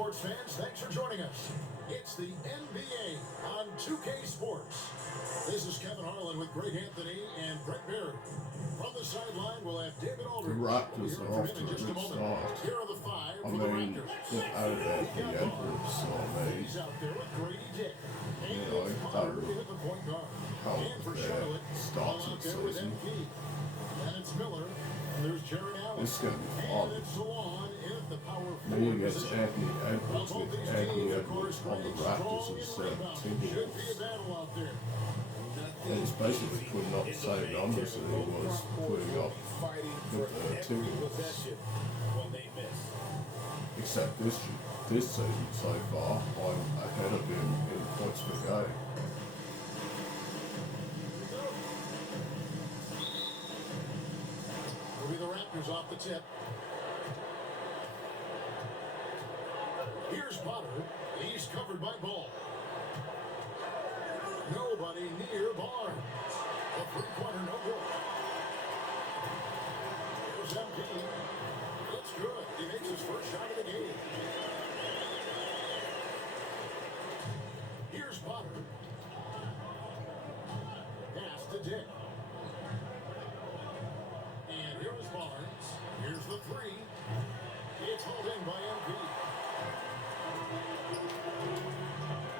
sports fans, thanks for joining us. It's the NBA on 2K Sports. This is Kevin Harlan with Greg Anthony and Brett Barry. From the sideline, we'll have David Aldridge. The Raptors are off to a good start. Here are the five I for the mean, Raptors. without Anthony Edwards, so I mean, He's out there with Grady Dick. you know, At the point guard. how And for Charlotte, starts out the there with season. MP. And it's Miller. And there's Jared Allen. This is going to be And fun. it's Salon in the power Me forward against position. Anthony Edwards, Both with these Anthony teams, of Edwards course, on the strong Raptors in instead of rebounding. Timberwolves. Should be a battle out there. And he's basically putting up the same numbers that he was putting up with the Timberwolves. Except this season so far, I'm ahead of him in points per game. Will be the Raptors off the tip. Here's Potter. He's covered by Ball. Nobody near Barnes. The three-pointer, no good. Here's MP. It's good. He makes his first shot of the game. Here's Potter. Pass to Dick. And here is Barnes. Here's the three. It's hauled in by MP.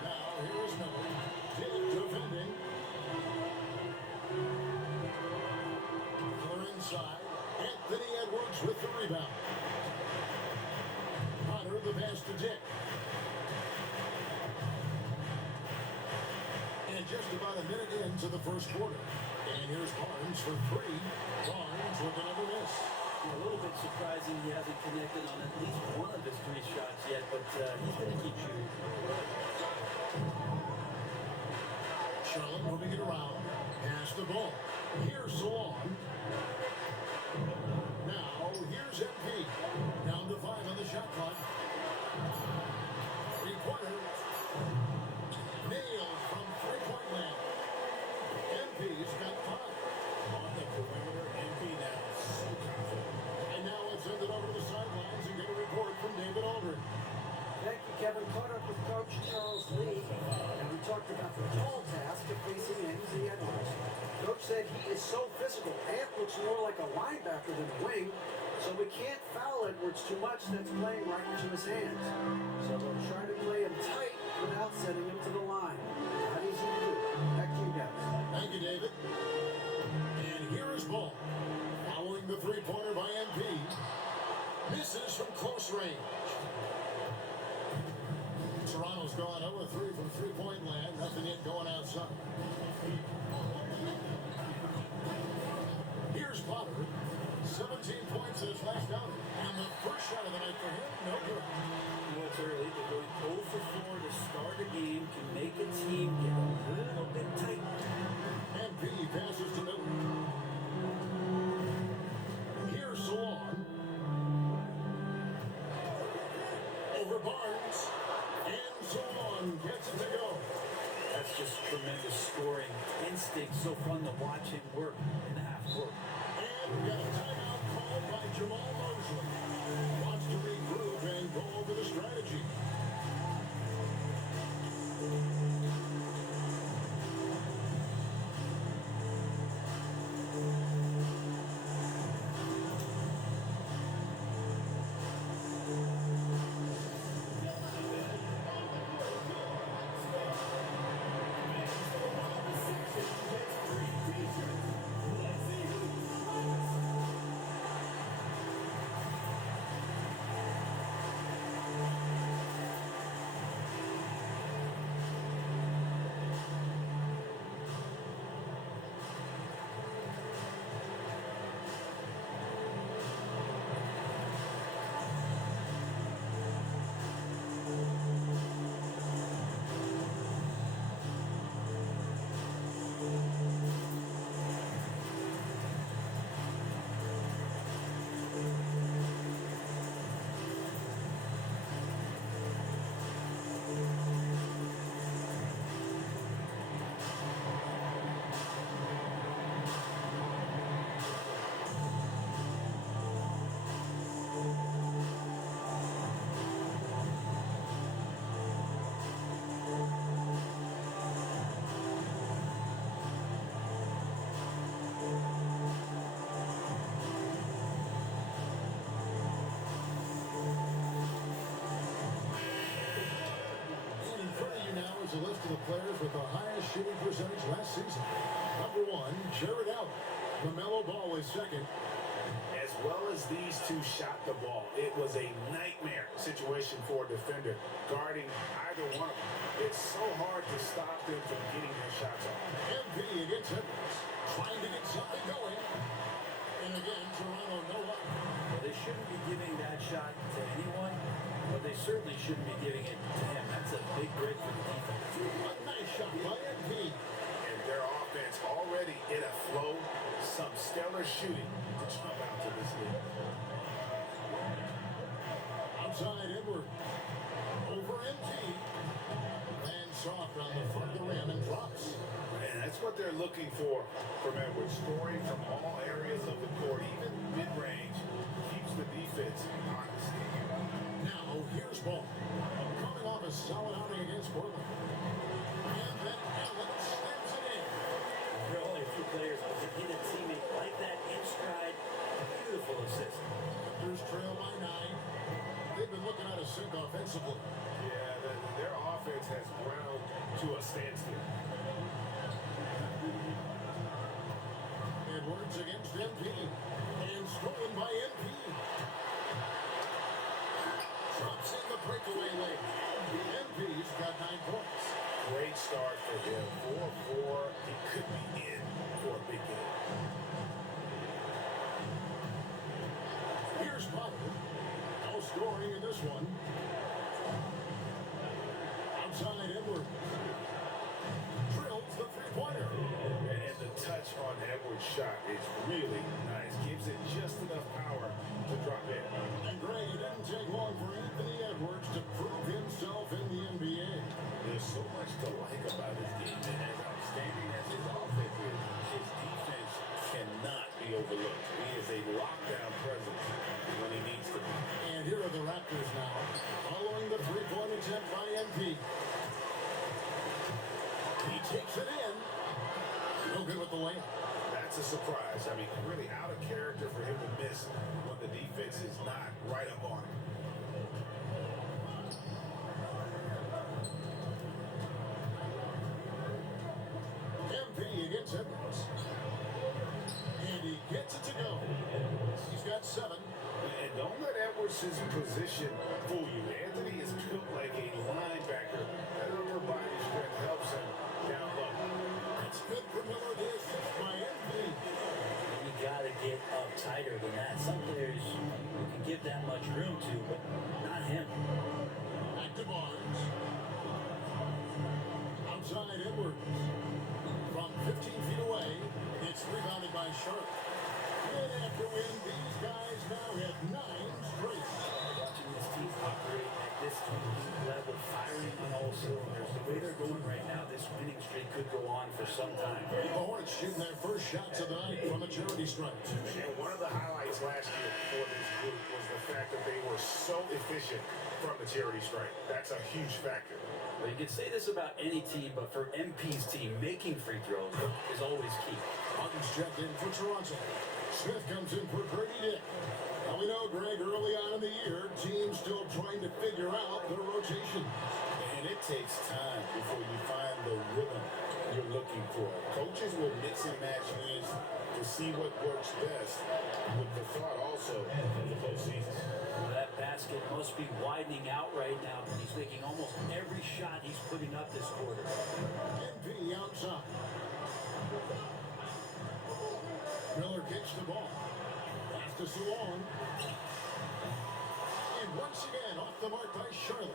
Now here is Miller. Dick defending. Miller inside. Anthony Edwards with the rebound. Potter the pass to Dick. And just about a minute into the first quarter. And here's Barnes for three. Barnes with another miss. A little bit surprising he hasn't connected on at least one of his three shots yet, but he's going to keep shooting. Charlotte moving it around. Pass the ball. Here's Salon. Now, here's MP. Down to 5 on the shot clock. Three-pointer. Nailed from three-point land. MP's got 5. On the perimeter, MP now. And now let's send it over to the sidelines and get a report from David Aldridge. Thank you, Kevin. Caught up with Coach Charles Lee, and we talked about the tall task of facing Anthony Edwards. Coach said he is so physical. Ant looks more like a linebacker than a wing, so we can't foul Edwards too much. That's playing right into his hands. So we'll try to play him tight without sending him to the line. Not easy to do. Back to you guys. Thank you, David. And here is Ball. Following the three-pointer by MP. Misses from close range. Toronto's gone 0-3 from three-point land. Nothing yet going outside. Here's Potter. 17 points in his last outing. And the first shot of the night for him, no good. It's early, but going 0 for 4 to start a game can make a team get a little bit tight. MP passes to Miller. Here's Salon. Over Barnes. And Salon gets it to go. That's just tremendous scoring instinct. So fun to watch him work in the half court. And we got a timeout called by Jamal Mosley. Wants to regroup and go over the strategy. last season. Number 1, Jared Allen. LaMelo Ball is second. As well as these two shot the ball, it was a nightmare situation for a defender guarding either one of them. It's so hard to stop them from getting their shots off. MP against Edwards. Trying to get something going. And again, Toronto no up. Well, they shouldn't be giving that shot to anyone, but they certainly shouldn't be giving it to him. That's a big break for the defense. A nice shot by MP. And their offense already in a flow. Some stellar shooting to jump out to this league. Outside Edward. Over MP. And soft on the front of the rim and drops. And that's what they're looking for from Edwards. Scoring from all areas of the court, even mid-range, keeps the defense honest. Now, here's Ball. Coming off a solid outing against Portland. And then Allen slams it in. There are only a few players who can hit a teammate like that in stride. Beautiful assist. Raptors trail by 9. They've been looking out of sync offensively. Yeah, their offense has ground to a standstill. Edwards against MP. And stolen by MP. Drops in the breakaway lane. MP's got 9 points. Great start for him. 4-4. He could be in for a big game. Here's Potter. No scoring in this one. Outside Edwards. Drills the three-pointer. And the touch on Edwards' shot is really nice. Gives it just enough power to drop in. And Gray, it didn't take long for Anthony Edwards to prove himself in the NBA. There's so much to like about his game, and as outstanding as his offense is, his defense cannot be overlooked. He is a lockdown presence when he needs to be. And here are the Raptors now, following the three-point attempt by MP. He takes it in. No good with the layup. That's a surprise. I mean, really out of character for him to miss when the defense is not right up on him. MP against Edwards. And he gets it to go. He's got 7. And don't let Edwards' position fool you. Anthony is built like a linebacker. That upper body strength helps him down low. It's good for Miller. This by MP. You gotta get up tighter than that. Some players you can give that much room to, but not him. Back to Barnes. Outside Edwards. From 15 feet away, it's rebounded by Sharp. Win after win, these guys now have 9 straight. Watching this team operate at this elite level, firing on all cylinders. The way they're going right now, this winning streak could go on for some time. The Hornets shooting their first shots of the night from a charity stripe. And one of the highlights last year for this group was the fact that they were so efficient from the charity stripe. That's a huge factor. Well, you can say this about any team, but for MP's team, making free throws is always key. Martin's checked in for Toronto. Smith comes in for Grady Dick. Now we know, Greg, early on in the year, teams still trying to figure out their rotation. And it takes time before you find the rhythm you're looking for. Coaches will mix and match units to see what works best, with the thought also of the postseason. Well, that basket must be widening out right now. He's making almost every shot he's putting up this quarter. MP outside. Miller kicks the ball. Pass to Salon. And once again, off the mark by Charlotte.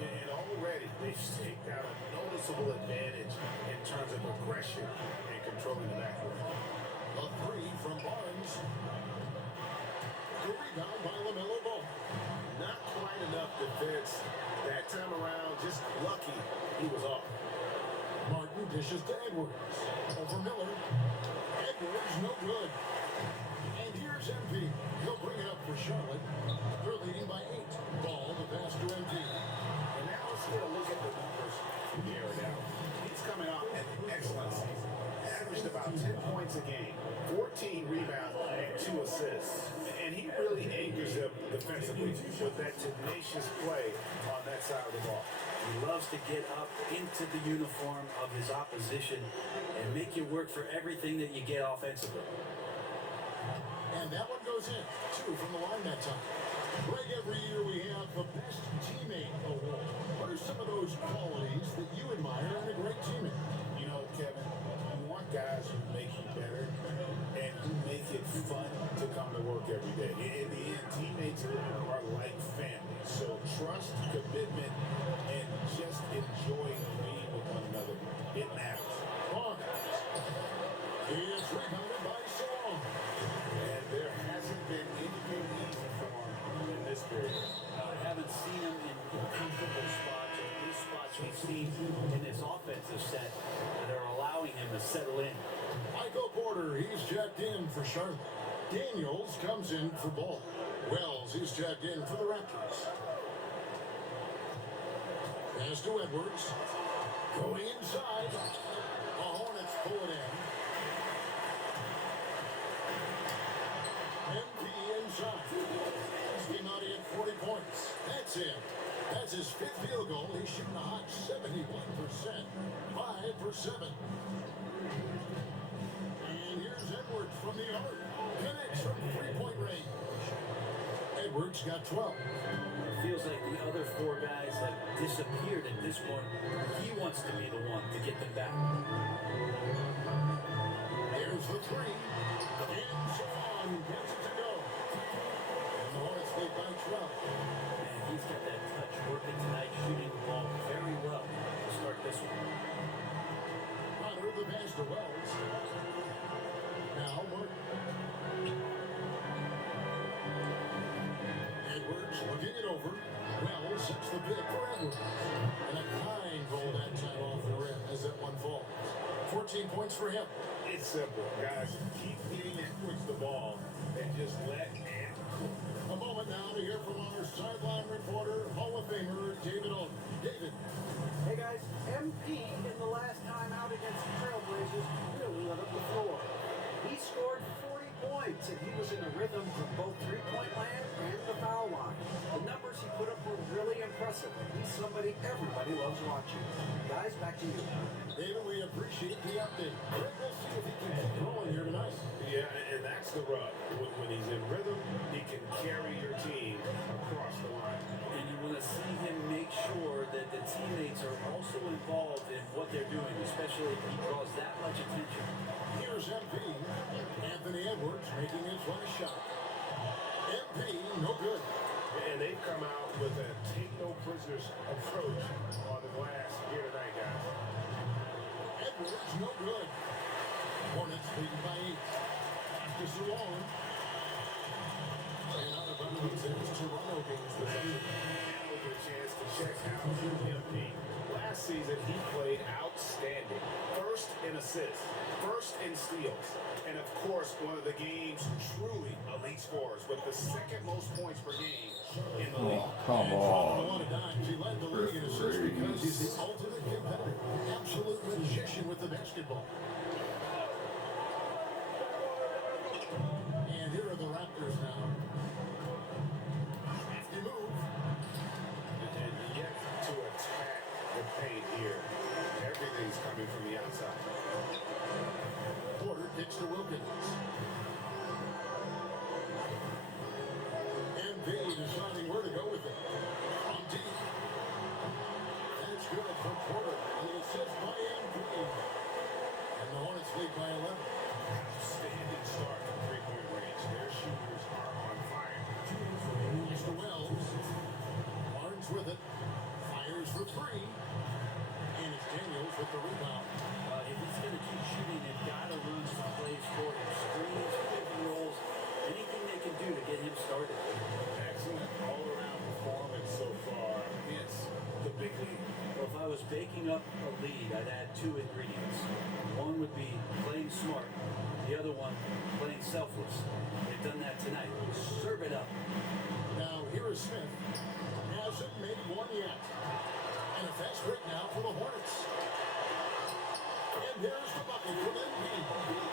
And already they've staked out a noticeable advantage in terms of aggression and controlling the backcourt. A 3 from Barnes. The rebound by LaMelo Ball. Not quite enough defense that time around. Just lucky he was off. Martin dishes to Edwards. Over Miller. Edwards, no good. And here's MP. He'll bring it up for Charlotte. They're leading by 8. Ball, the pass to MP. And now let's get a look at the numbers from here now. He's coming off an excellent season. Averaged about about 10 points a game, 14 rebounds, and 2 assists. And he really anchors them defensively with that tenacious play on that side of the ball. He loves to get up into the uniform of his opposition and make you work for everything that you get offensively. And that one goes in. 2 from the line that time. Greg, every year we have the Best Teammate Award. What are some of those qualities that you admire in a great teammate? You know, Kevin, you want guys who make you better and who make it fun to come to work every day. In the end, teammates are like family. So trust, commitment, and just enjoying being with one another. It matters. Barnes. He is rebounded by Song. And there hasn't been anything easy for him in this period. I haven't seen him in comfortable spots or in spots we've seen in his offensive set that are allowing him to settle in. Michael Porter, he's checked in for Charlotte. Daniels comes in for Ball. Wells, he's checked in for the Raptors. Pass to Edwards. Going inside. The Hornets pull it in. MP inside. Skinati at 40 points. That's it. That's his 5th field goal. He's shooting a hot 71%. 5 for 7. And here's Edwards from the arc. Connects from 3-point range. Edwards got 12. It feels like the other 4 guys have disappeared at this point. He wants to be the one to get them back. Here's the 3. And Sean gets it to go. And the Hornets lead by 12. And he's got that touch working tonight, shooting the ball very well to start this one. Potter, the pass to Wells. Now Martin. Edwards looking it over. Wells sets the pick for Edwards. And a kind goal that time off the rim as that one falls. 14 points for him. It's simple, guys. Keep getting Edwards the ball and just let him cook. A moment now to hear from our sideline reporter, Hall of Famer David Alden. David. Hey guys, MP in the last time out against the Trailblazers really lit up the floor. He scored 40 points and he was in a rhythm from both three-point land and the foul line. The numbers he put up were really impressive. He's somebody everybody loves watching. Guys, back to you. David, we appreciate the update. Greg, we'll see if he can keep rolling here tonight. Yeah, and that's the rub. When he's in rhythm, he can carry your team across the line. And you want to see him make sure that the teammates are also involved in what they're doing, especially if he draws that much attention. Here's MP. Anthony Edwards making his last shot. MP, no good. And they've come out with a take no prisoners approach on the glass here tonight, guys. Edwards, no good. Hornets leading by 8. After so long. And out of bounds, it was Toronto games this season. Now we get a chance to check out MP. Last season, he played outstanding. First in assists, first in steals, and of course, one of the game's truly elite scorers with the 2nd most points per game in the league. Oh, come A on. lot of times he led the league in assists because he's the ultimate competitor. Absolute magician with the basketball. And here are the Raptors now. Hefty move. And yet to attack the paint here. Everything's coming from the outside. Porter kicks to Wilkins. MP deciding where to go with it. From deep. That's good from Porter. The assist by MP. And the Hornets lead by 11. Outstanding start from three-point range. Their shooters are on fire. He's to Wells. Barnes with it. Fires for 3. And it's Daniels with the rebound. If he's going to keep shooting, they've got to run some plays for him. Screens, pick and rolls, anything they can do to get him started. Excellent all-around performance so far. It's the big league. Well, if I was baking up a lead, I'd add 2 ingredients. One would be playing smart. The other one, playing selfless. They've done that tonight. Serve it up. Now here is Smith. Hasn't made one yet. And a fast break now for the Hornets. And there's the bucket from MP.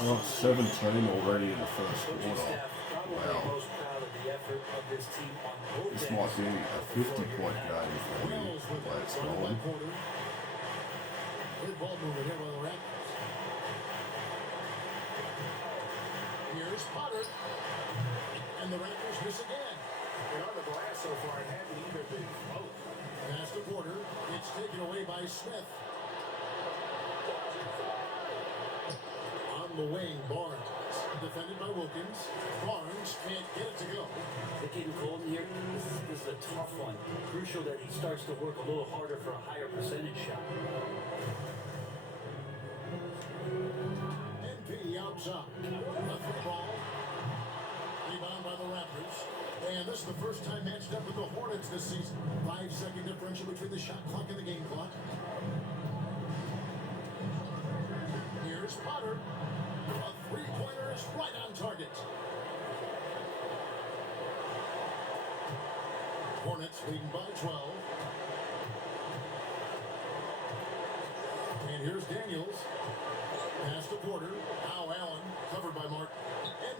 Oh, 17 already in the first Coaching quarter. staff probably Wow. most proud of the effort of this team on both This ends might be a of the floor 50-point here game tonight. for me, Wells the with way it. it's Guarded by going. Porter. Good ball movement here by the Raptors. Here's Potter. And the Raptors miss again. And on the glass so far, it hasn't either been close. Pass to Porter. It's taken away by Smith. On the wing, Barnes. Defended by Wilkins. Barnes can't get it to go. They're getting cold in here. This is a tough one. Crucial that he starts to work a little harder for a higher percentage shot. NP outside. Left with the ball. Rebound by the Raptors. And this is the first time matched up with the Hornets this season. 5-second differential between the shot clock and the game clock. Here's Potter. A three-pointer is right on target. Hornets leading by 12. And here's Daniels. Pass to Porter. Now Allen, covered by Martin.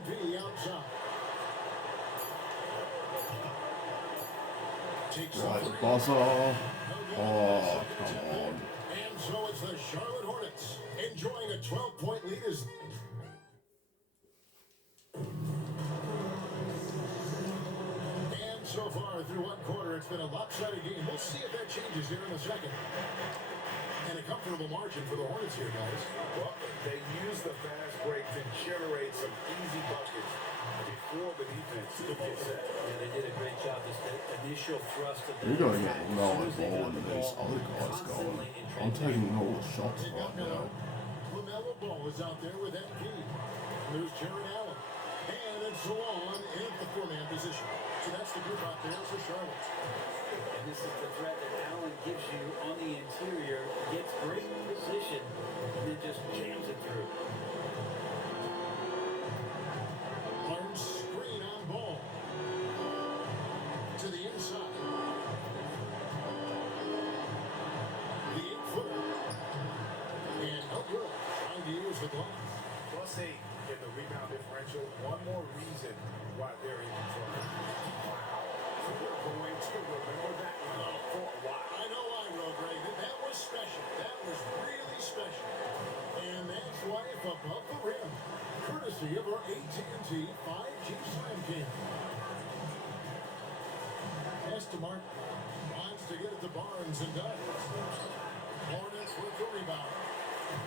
NP outside. Takes Right, the the three. buzzer. No good. Oh, Second come attempt. on. And so it's the Charlotte Hornets enjoying a 12-point lead as and so far through one quarter it's been a lopsided game. We'll see if that changes here in the second. And a comfortable margin for the Hornets here, guys. Well, they use the fast break to generate some easy buckets before the defense could get set. Yeah, they did a great job. This the initial thrust of the You're going to get attack. As no soon as they ball got the into these ball, other guys constantly going. in I'm transition. taking all the shots They've got right Miller. now. LaMelo Ball is out there with MP. There's Jared Allen. And it's Salon in the four-man position. So that's the group out there for Charlotte. And this is the threat that Allen gives you on the interior. Gets great position and then just jams it through. Arms screen on Ball. To the inside. The 8-footer. And Elgort trying to use the glass. +8 in the rebound differential. One more reason why they're in control. Wow. So we're going to remember that one for a while. I know I will, Greg. That was special. That was really special. And that's life above the rim. Courtesy of our AT&T 5G Slam Cam. Pass to Mark. Wants to get it to Barnes and does. Hornets with the rebound.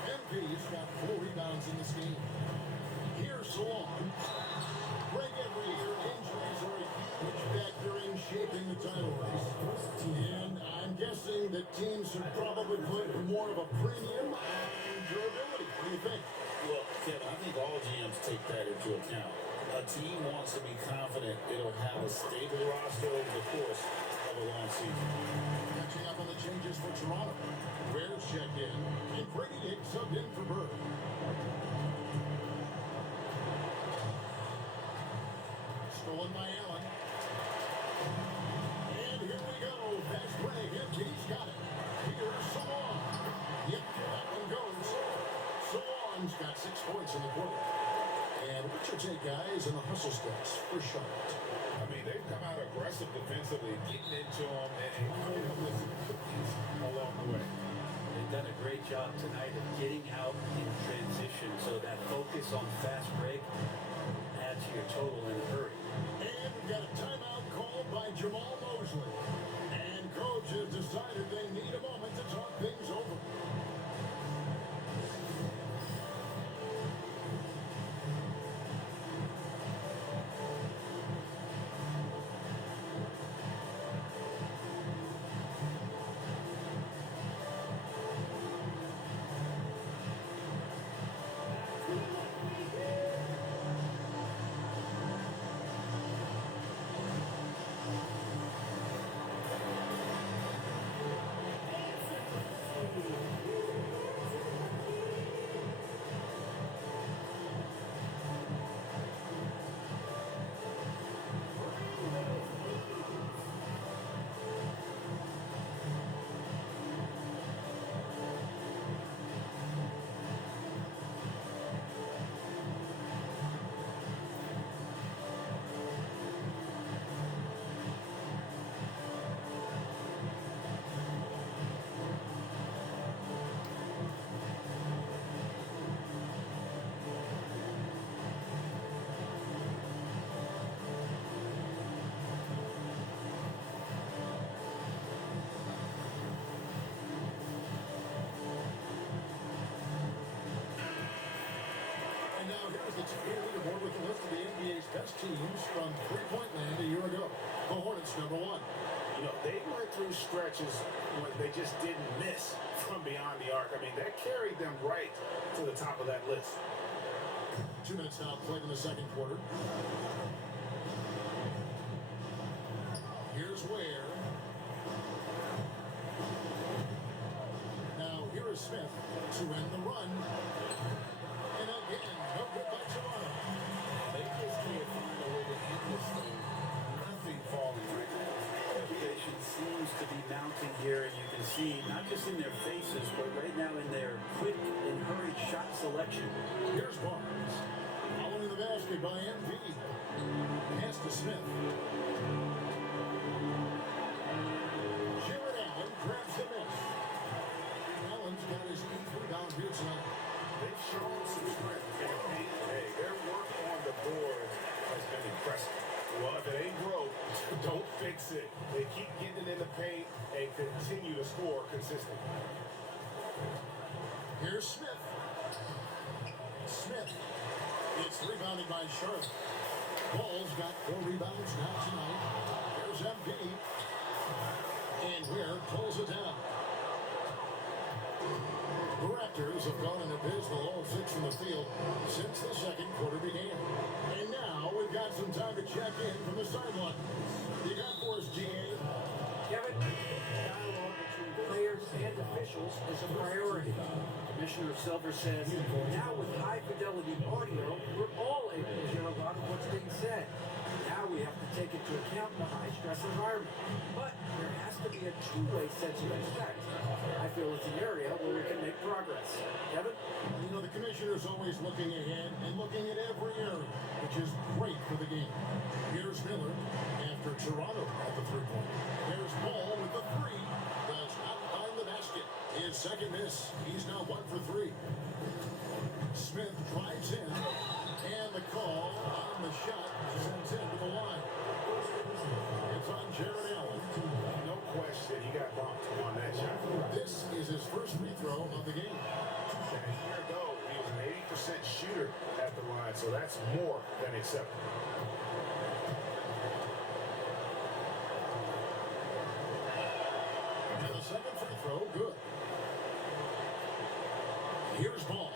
MP's got 4 rebounds in this game. Here's Salon. Greg, every year injuries are a huge factor in shaping the title race. And I'm guessing that teams should probably put more of a premium on durability. What do you think? Well, Kevin, I think all GMs take that into account. A team wants to be confident it'll have a stable roster over the course of a long season. Catching up on the changes for Toronto. Bears checked in, and Brady Hicks subbed in for Bird. Stolen by Allen. And here we go. Fast break. MP's got it. Here's Salon. Yep, that one goes. Salon's got 6 points in the quarter. And what's your take, guys, in the hustle steps for Charlotte? I mean, they've come out aggressive defensively, getting into them, and coming up with cookies along the way. They've done a great job tonight of getting out in transition. So that focus on fast break adds to your total in a hurry. And we've got a timeout called by Jamal Mosley. And coach has decided they need a moment to talk things over. the TV leaderboard with a list of the NBA's best teams from three-point land a year ago. The Hornets, number 1. You know, they went through stretches when they just didn't miss from beyond the arc. I mean, that carried them right to the top of that list. 2 minutes now played in the second quarter. Here's Ware. Now here is Smith to end the run. And again, no good by Toronto. They just can't find a way to end this thing. Nothing falling right now. Motivation seems to be mounting here, and you can see not just in their faces, but right now in their quick and hurried shot selection. Here's Barnes. Following the basket by MP. Pass to Smith. Jared Allen grabs the miss. Allen's got his 8th rebound here tonight. They've shown some strength in the paint today. Their work on the board has been impressive. Well, if it ain't broke, don't fix it. They keep getting it in the paint and continue to score consistently. Here's Smith. Smith. It's rebounded by Charlotte. Ball's got 4 rebounds now tonight. There's MP. And Ware pulls it down. The Raptors have gone an abysmal 0-6 from the field since the second quarter began. And now we've got some time to check in from the sideline. You got for us, GA. Kevin, dialogue between players and officials is a priority. Commissioner Silver says, now with high-fidelity audio, we're all able to hear a lot of what's being said. Now we have to take into account the high-stress environment. But there has to be a two-way sense of respect. I feel it's an area where we can make progress. Kevin? You know, the commissioner's always looking ahead and looking at every area, which is great for the game. Here's Miller after Toronto at the 3-point. There's Ball with the 3. Does not find the basket. His second miss. He's now 1 for 3. Smith drives in, and the call on the shot sends him to the line. It's on Jared Allen. No question, he got bumped on that shot. This is his first free throw of the game. And a year ago, he was an 80% shooter at the line, so that's more than acceptable. And the second free throw, good. Here's Ball.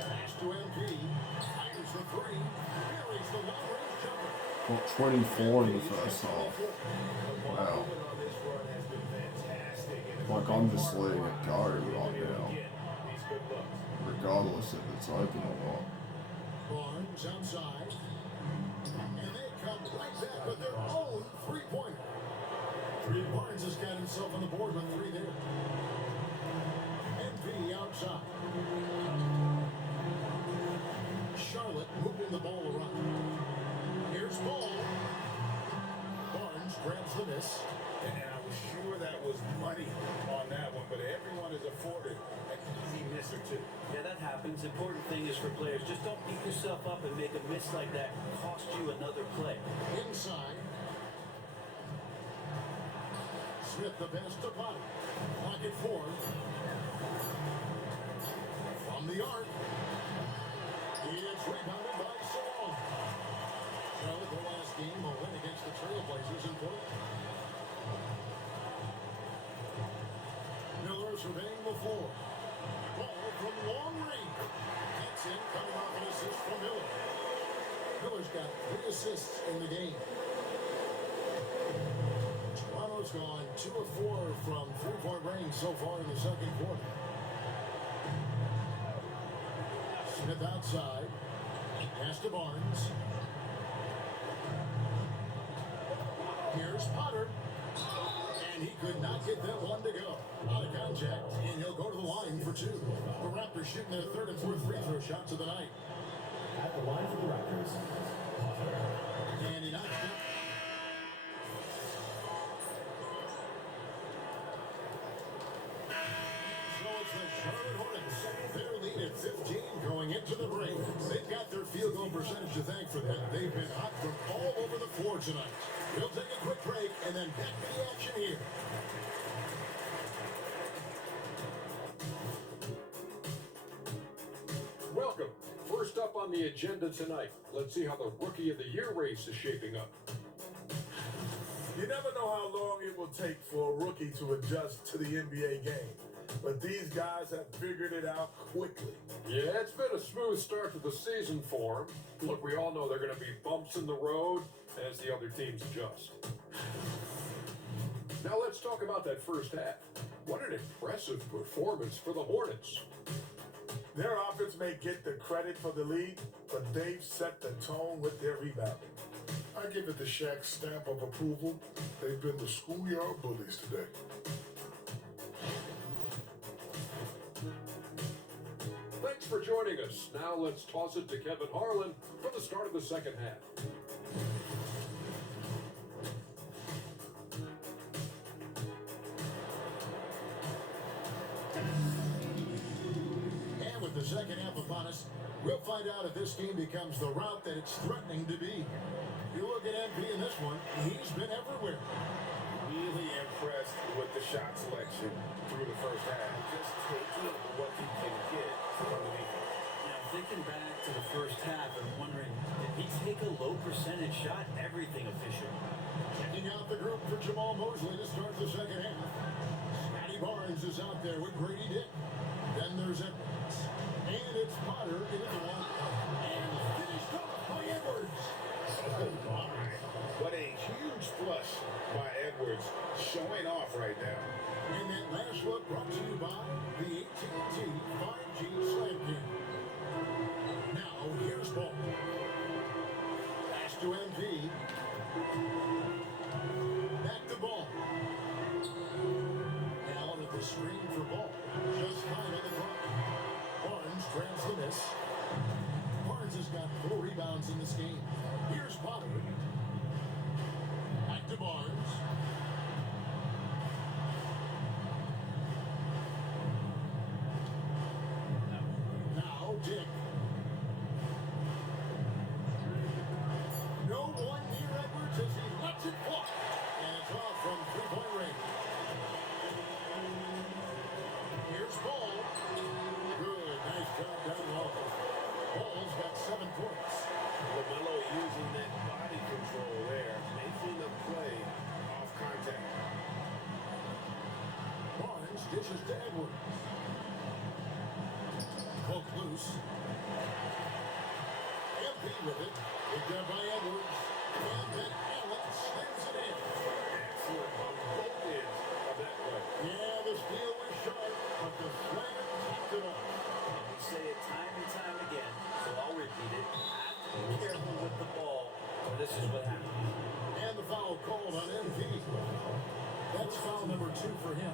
Pass to MP. Fires the 3. Buries the long-range jumper. Got 24 in the first half. Wow. Like, I'm just letting it go right now, regardless if it's open or not. Barnes outside. And they come right back with their own three-pointer. Barnes has got himself on the board with 3 there. MP outside. Charlotte moving the ball around. Here's Ball. Barnes grabs the miss. And I was sure that was money on that one, but everyone is afforded an easy miss or 2. Yeah, that happens. Important thing is for players, just don't beat yourself up and make a miss like that cost you another play. Inside. Smith the pass to Potter. Pocket 4. From the arc. It's rebounded by Salon. Charlotte, their last game, a win against the Trailblazers in Portland. Miller surveying the floor. Ball from long range. Gets in, coming off an assist from Miller. Miller's got 3 assists in the game. Toronto's gone 2 of 4 from 3-point range so far in the second quarter. Smith outside. Pass to Barnes. Here's Potter. And he could not get that one to go. Out of contact, and he'll go to the line for 2. The Raptors shooting their 3rd and 4th free throw shots of the night. At the line for the Raptors. And he knocks it. So it's the Charlotte Hornets. Their lead at 15 going into the break. They've got their field goal percentage to thank for that. They've been hot from all over the floor tonight. We'll take a quick break and then back to the action here. First up on the agenda tonight, let's see how the Rookie of the Year race is shaping up. You never know how long it will take for a rookie to adjust to the NBA game, but these guys have figured it out quickly. Yeah, it's been a smooth start to the season for 'em. Look, we all know they're going to be bumps in the road as the other teams adjust. Now let's talk about that first half. What an impressive performance for the Hornets. Their offense may get the credit for the lead, but they've set the tone with their rebounding. I give it the Shaq stamp of approval. They've been the schoolyard bullies today. Thanks for joining us. Now let's toss it to Kevin Harlan for the start of the second half. And with the second half upon us, we'll find out if this team becomes the route that it's threatening to be. You look at MP in this one, he's been everywhere. Really impressed with the shot selection through the first half. Just taking what he can get from the defense. Now, thinking back to the first half, I'm wondering, did he take a low percentage shot? Everything efficient. Checking out the group for Jamal Mosley to start the second half. Scotty Barnes is out there with Grady Dick. Then there's Edwards. And it's Potter into the one. And finished off by Edwards. Oh my. What a huge flush by Edwards, showing off right now. And that last look brought to you by the AT&T 5G Slam King. Now, here's Ball. Pass to MP. Back to Ball. Allen at the screen for Ball. Just fine on the clock. Barnes grabs the miss. Barnes has got 4 rebounds in this game. Here's Potter. Back to Barnes. Now Dick. No one near Edwards as he lets it fly. And it's off from three-point range. Here's Ball. Good, nice job down low. Ball's got 7 points. LaMelo using that body control there, making the play off contact. Barnes dishes to Edwards. Poke loose. MP with it. Picked up by Edwards. And then Allen slams it in. Excellent on both ends of that play. Yeah, the steal was sharp, but the slam tapped it off. And we say it time and time again, so I'll repeat it. Have to be careful with the ball, or this is what happens. And the foul called on MP. That's foul number 2 for him.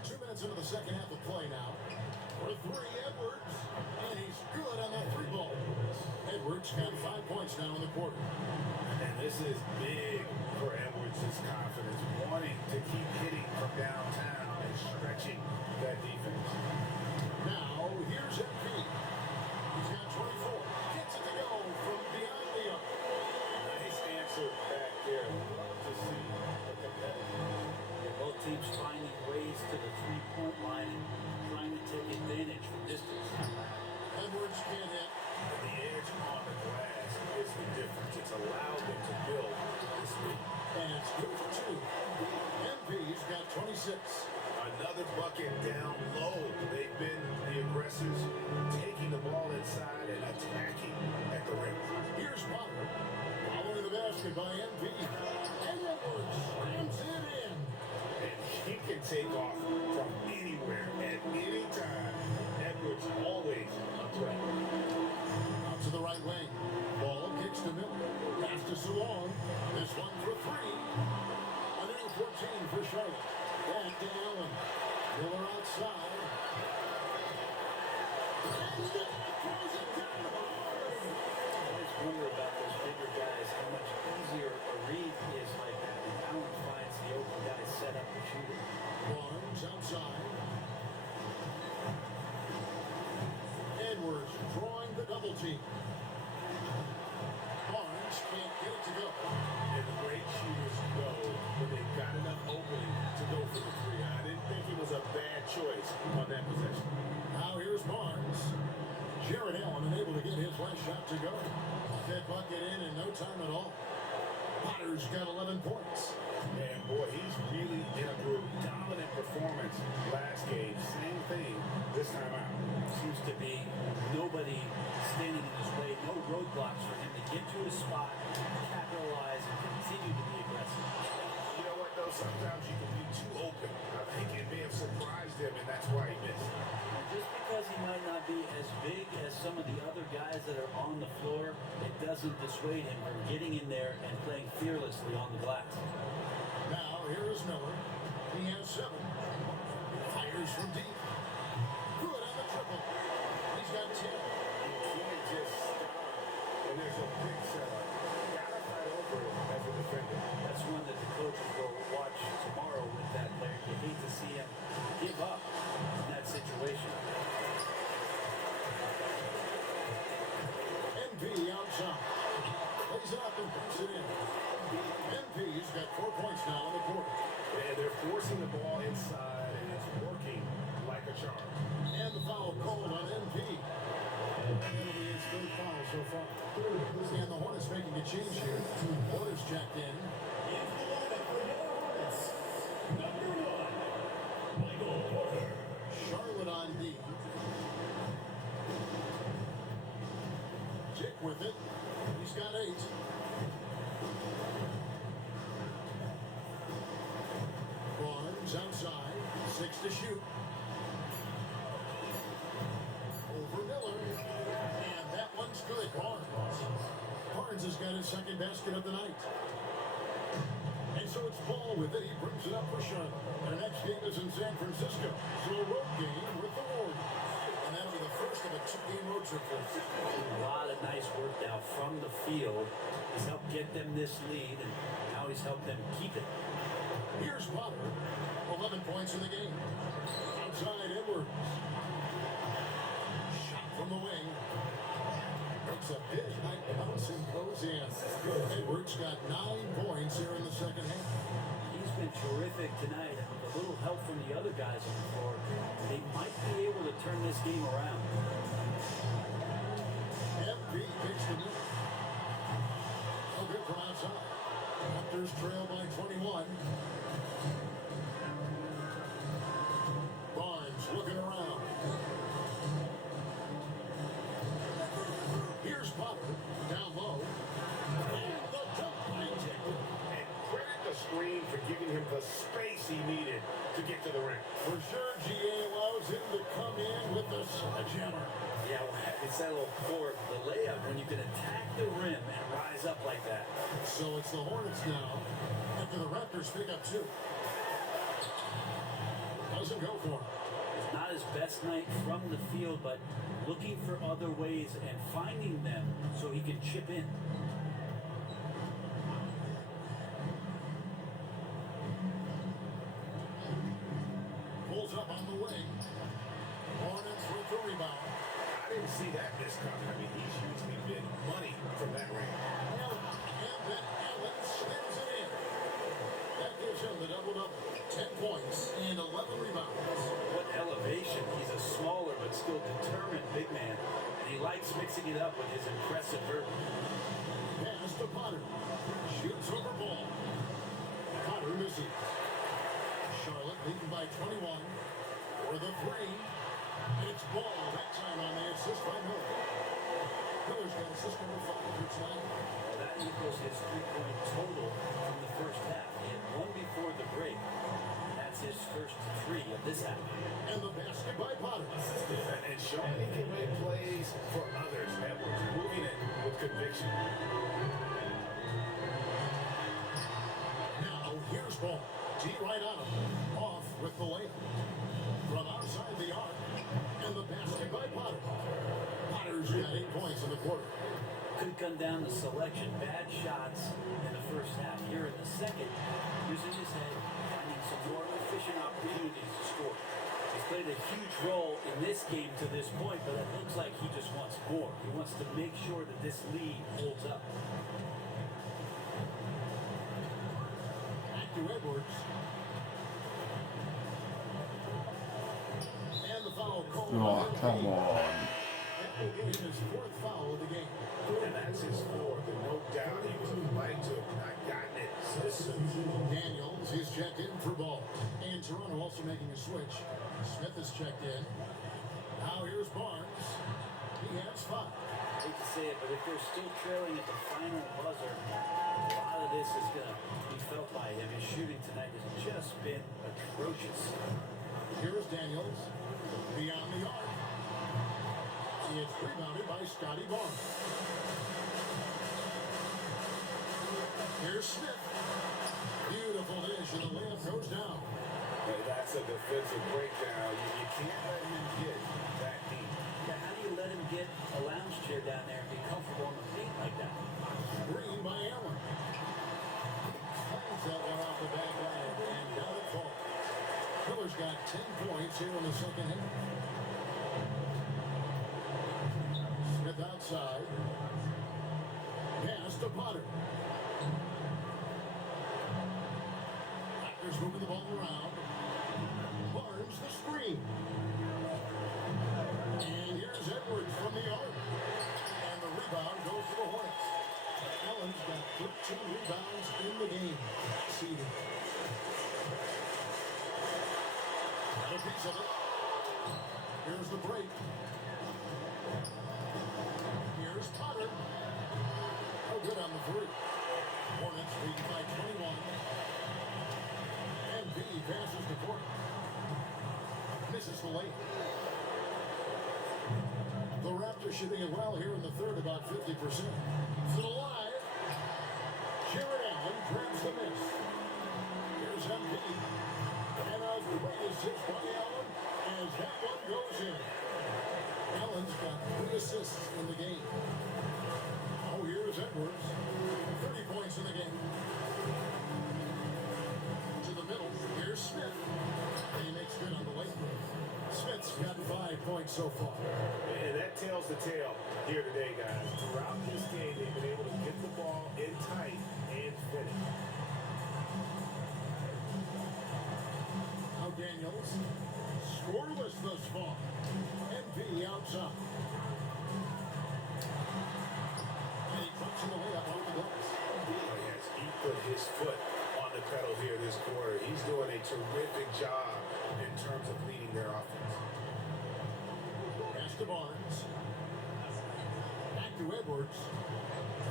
2 minutes into the second half of play now. For 3, Edwards. And he's good on that 3 ball. Edwards got 5 points now in the quarter. And this is big for Edwards' confidence, wanting to keep hitting from downtown and stretching that defense. Now, here's MP. He's got 24. Gets it to go from beyond the arc. Nice answer back there. Love to see the competitive. Yeah, both teams finding ways to the three-point line and trying to take advantage from distance. Edwards can't hit. The edge on the glass is the difference. It's allowed them to build this lead. And it's good for 2. MP's got 26. Another bucket down low. They've been the aggressors, taking the ball inside and attacking at the rim. Here's Potter. Following the basket by MP. And Edwards slams it in. And he can take off from anywhere at any time. Edwards always a threat. Out to the right wing. Ball kicks to Miller. Pass to Salon. This one for 3. A new 14 for Charlotte. Back to Allen. Miller outside. And throws it down hard. I always wonder about those bigger guys, how much easier a read is like that. And Allen finds the open guy set up to shoot it. Barnes outside. Edwards drawing the double team. Barnes can't get it to go. And the great shooters know when they've got enough opening to go for the 3. I didn't think it was a bad choice on that possession. Now Here's Barnes. Jared Allen unable to get his last shot to go. That bucket in no time at all. Potter's got 11 points. Man, boy, he's really in a groove. Dominant performance last game. Same thing this time out. Seems to be nobody standing in his way, no roadblocks for him to get to his spot, capitalize, and continue to be aggressive. You know what, though? Sometimes you can be too open. I think it may have surprised him, and that's why he missed. And just because he might not be as big as some of the other guys that are on the floor, it doesn't dissuade him from getting in there and playing fearlessly on the glass. Now, here is Miller. He has 7. Fires from deep. Good on the triple. He's got 10. You can't just stop when there's a big setup. Gotta fight over it as a defender. That's one that the coaches will watch tomorrow with that player. You hate to see him give up in that situation. MP outside. Lays it up and puts it in. MP's got 4 points now in the quarter. And they're forcing the ball inside, and it's working like a charm. And the foul called on MP. It'll be his 3rd foul so far. And the Hornets making a change here. Waters checked in. Charlotte on D. Dick with it. He's got 8. Barnes outside. 6 to shoot. Over Miller. And that one's good. Barnes has got his 2nd basket of the night. And so it's Paul with it. He brings it up for Charlotte. Their next game is in San Francisco. So a road game with the Warriors. And that'll be the first of a 2-game road trip for them. A lot of nice work now from the field. He's helped get them this lead, and now he's helped them keep it. Here's Potter. 11 points in the game. Outside Edwards. Shot from the wing. Makes a big night bounce and goes in. Edwards got 9 points here in the second half. He's been terrific tonight. With a little help from the other guys on the floor, they might be able to turn this game around. MP picks the middle. No good from outside. Raptors trail by 21. Barnes looking around. Here's Potter down low. And the dunk by Dick. And credit the screen for giving him the space he needed to get to the rim. For sure, GA allows him to come in with the sledgehammer. Yeah, well, it's that little for the layup when you can attack the rim and rise up like that. So it's the Hornets now after the Raptors pick up 2. Doesn't go for him. It's not his best night from the field, but looking for other ways and finding them so he can chip in. Pulls up on the wing. Hornets with the rebound. I didn't see that this coming. I mean, he's usually been money from that range. And then Allen slams it in. That gives him the double-double. 10 points and 11 rebounds. What elevation. He's a smaller but still determined big man. And he likes mixing it up with his impressive vertical. Pass to Potter. Shoots over ball. Potter misses. Charlotte leading by 21. For the 3. It's Ball that time on the assist by Miller. Miller's got assist number 5 for tonight. Well, that equals his 3-point total from the first half. He had 1 before the break. And that's his first 3 of this half. And the basket by Potter. And showing he can make plays for others. Edwards moving it with conviction. Now here's Ball. D right on him. Off with the layup. From outside the arc. And the basket by Potter. Potter's got 8 points in the quarter. Could come down to selection. Bad shots in the first half. Here in the second, using his head, finding some more efficient opportunities to score. He's played a huge role in this game to this point, but it looks like he just wants more. He wants to make sure that this lead holds up. Back to Edwards. And the foul called Oh, come on. That will be his fourth foul of the game. And that's his fourth, and no doubt he would have liked to have not gotten it this soon. Daniels is checked in for ball. And Toronto also making a switch. Smith is checked in. Now here's Barnes. He has 5. I hate to say it, but if they're still trailing at the final buzzer, a lot of this is going to be felt by him. His shooting tonight has just been atrocious. Here is Daniels. Beyond the arc. It's rebounded by Scotty Barnes. Here's Smith. Beautiful dish, and the layup goes down. Hey, that's a defensive breakdown. You can't let him get that deep. Yeah, how do you let him get a lounge chair down there and be comfortable in the paint like that? Green by Allen. Finds that one off the back line and down it falls. Miller's got 10 points here in the second half. Smith outside. Pass to Potter. Raptors moving the ball around. Barnes the screen. And here's Edwards from the arc. And the rebound goes to the Hornets. Allen's got 13 rebounds in the game. Seeded. Got a piece of it. Here's the break. Here's Potter. Oh, good on the 3. Hornets lead by 21. And B passes to court. Misses the layup. The Raptors shooting it well here in the third, about 50%. Still alive. Jared Allen grabs the miss. Here's MP. And a great assist by Allen as that one goes in. Allen's got 3 assists in the game. Oh, here's Edwards. 30 points in the game. To the middle. Here's Smith. And he makes good on the late. Smith's got 5 points so far. And that tells the tale here today, guys. Throughout this game, they've been able to get the ball in tight and finish. Now Daniels. Scoreless thus far. MP outside. And he drops in the layup on the glass. Yes, he put his foot on the pedal here this quarter. He's doing a terrific job in terms of leading their offense. Pass to Barnes. Back to Edwards.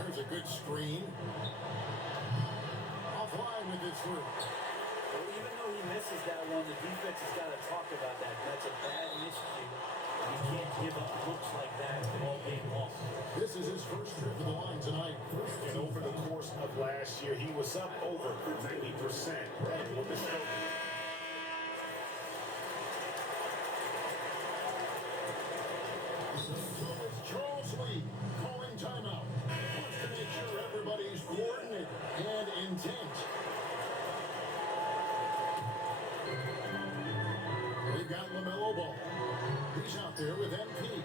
There's a good screen. Offline with his through. Well, even though he misses that one, the defense has got to talk about that. That's a bad miscue. You can't give up looks like that all game long. This is his first trip to the line tonight. And over the course of last year, he was up over 90%. And with the stroke, It's Charles Lee calling timeout. Wants to make sure everybody's coordinated and intent. We've got LaMelo Ball. He's out there with MP.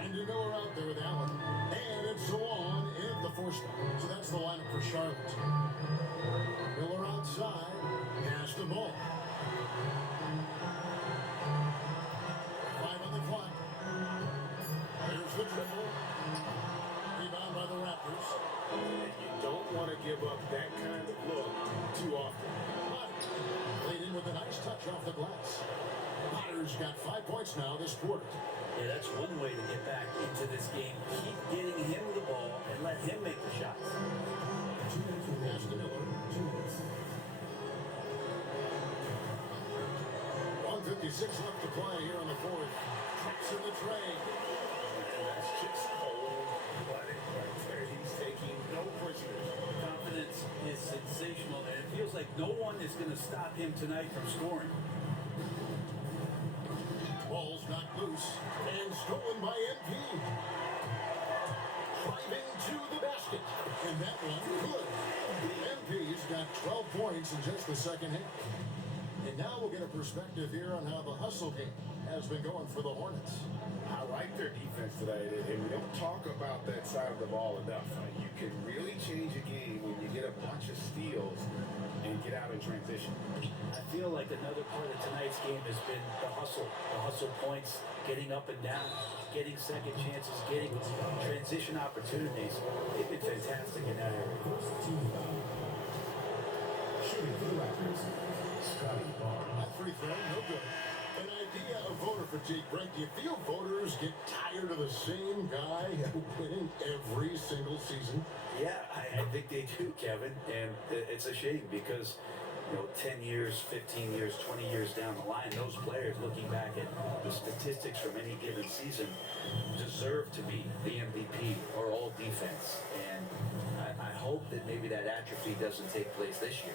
Andy Miller out there with Allen. And it's Salon in the force down. So that's the lineup for Charlotte. Miller outside. Pass the ball. 5 on the clock. There's the dribble. Rebound by the Raptors. and you don't want to give up that kind of look too often. Potter laid in with a nice touch off the glass. Potter's got 5 points now this quarter. Yeah, that's one way to get back into this game. Keep getting him the ball and let him make the shots. Pass to Miller. 1:56 left to play here in the fourth. Trips in the tray. And that's just cold-blooded right there. He's taking no prisoners. Confidence is sensational, and it feels like no one is going to stop him tonight from scoring. Ball's knocked loose and stolen by MP. Driving to the basket. And that one good. MP's got 12 points in just the second half. And now we'll get a perspective here on how the hustle game has been going for the Hornets. I like their defense today, and we don't talk about that side of the ball enough. You can really change a game when you get a bunch of steals and get out in transition. I feel like another part of tonight's game has been the hustle points, getting up and down, getting second chances, getting transition opportunities. They've been fantastic in that area. Shooting for the Raptors, Scotty Barnes. That free throw, no good. An idea of voter fatigue, Brent. Do you feel voters get tired of the same guy winning every single season? Yeah, I think they do, Kevin, and it's a shame because, 10 years, 15 years, 20 years down the line, those players looking back at the statistics from any given season deserve to be the MVP or all defense. And I hope that maybe that atrophy doesn't take place this year.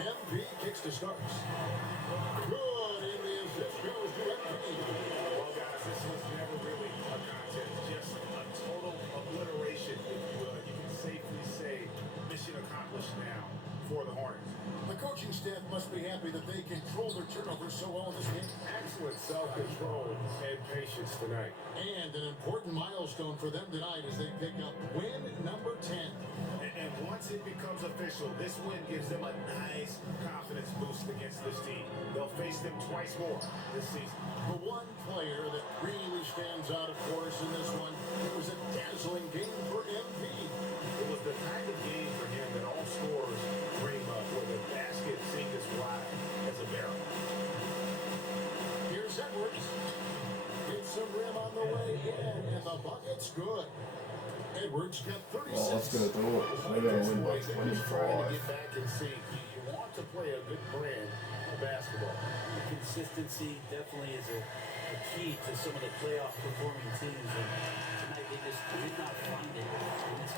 MP kicks to Starks. Good in the assist goes to MP. Well, guys, this was never really a contest, just a total obliteration, if you will. You can safely say mission accomplished now for the Hornets. The coaching staff must be happy that they control their turnovers so well in this game. Excellent self-control and patience tonight. And an important milestone for them tonight as they pick up win number 10. And once it becomes official, this win gives them a nice confidence boost against this team. They'll face them twice more this season. The one player that really stands out, of course, in this one, it was a dazzling game for MP. It was the kind of game for him that all scorers dream of, where the basket seemed as wide as a barrel. Here's Edwards. Hits some rim on the way in, and the bucket's good. Edwards got 36. Well, let's go do it. They're going to win by Trying to 25. get back and see, you want to play a good brand of basketball. Consistency definitely is a key to some of the playoff performing teams, and tonight they just did not find it in the